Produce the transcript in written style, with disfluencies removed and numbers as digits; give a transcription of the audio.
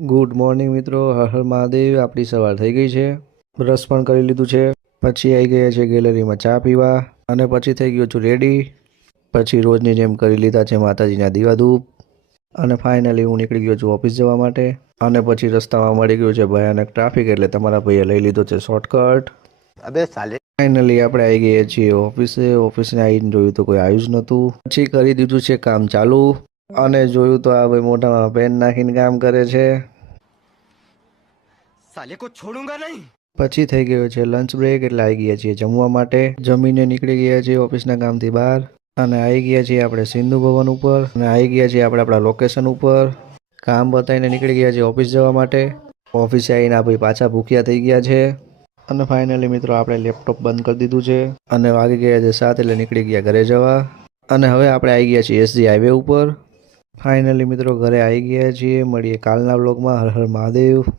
Good morning મિત્રો, હર હર મહાદેવ। આપણી સવાર થઈ ગઈ છે, બ્રશ પણ કરી લીધું છે, પછી આવી ગયા છે ગેલેરીમાં ચા પીવા, અને પછી થઈ ગયો છું રેડી। પછી રોજની જેમ કરી લીધા છે માતાજીના દીવા ધૂપ, અને ફાઇનલી હું નીકળી ગયો છું ઓફિસ જવા માટે। અને પછી રસ્તામાં મળી ગયું છે ભયાનક ટ્રાફિક, એટલે તમારા ભાઈએ લઈ લીધો છે શોર્ટકટ। अबे साले। ફાઇનલી આપણે આવી ગયા છીએ ઓફિસે આવીને જોયું તો કોઈ આવ્યું જ નહોતું। પછી કરી દીધું છે કામ ચાલુ, અને જોયું તો આ ભાઈ મોઢામાં પેન નાખીને કામ કરે છે। साले को छोड़ूंगा नहीं। પછી થઈ ગયો છે લંચ બ્રેક, એટલે આવી ગયા છીએ જમવા માટે। જમીને નીકળી ગયા છીએ ઓફિસના કામથી બહાર, અને આવી ગયા છીએ આપણે સિંધુ ભવન ઉપર, અને આવી ગયા છીએ આપણે આપણા લોકેશન ઉપર। કામ બતાવીને નીકળી ગયા છીએ ઓફિસ જવા માટે। ઓફિસે આવીને આ ભાઈ પાછા ભૂખ્યા થઈ ગયા છે, અને ફાઇનલી મિત્રો આપણે લેપટોપ બંધ કરી દીધું છે, અને વાગી ગયા છે 7, એટલે નીકળી ગયા ઘરે જવા। અને હવે આપણે આવી ગયા છીએ એસજી હાઈવે ઉપર। ફાઇનલી મિત્રો ઘરે આવી ગયા છીએ, મળીએ કાલના વ્લોગમાં। હર હર મહાદેવ।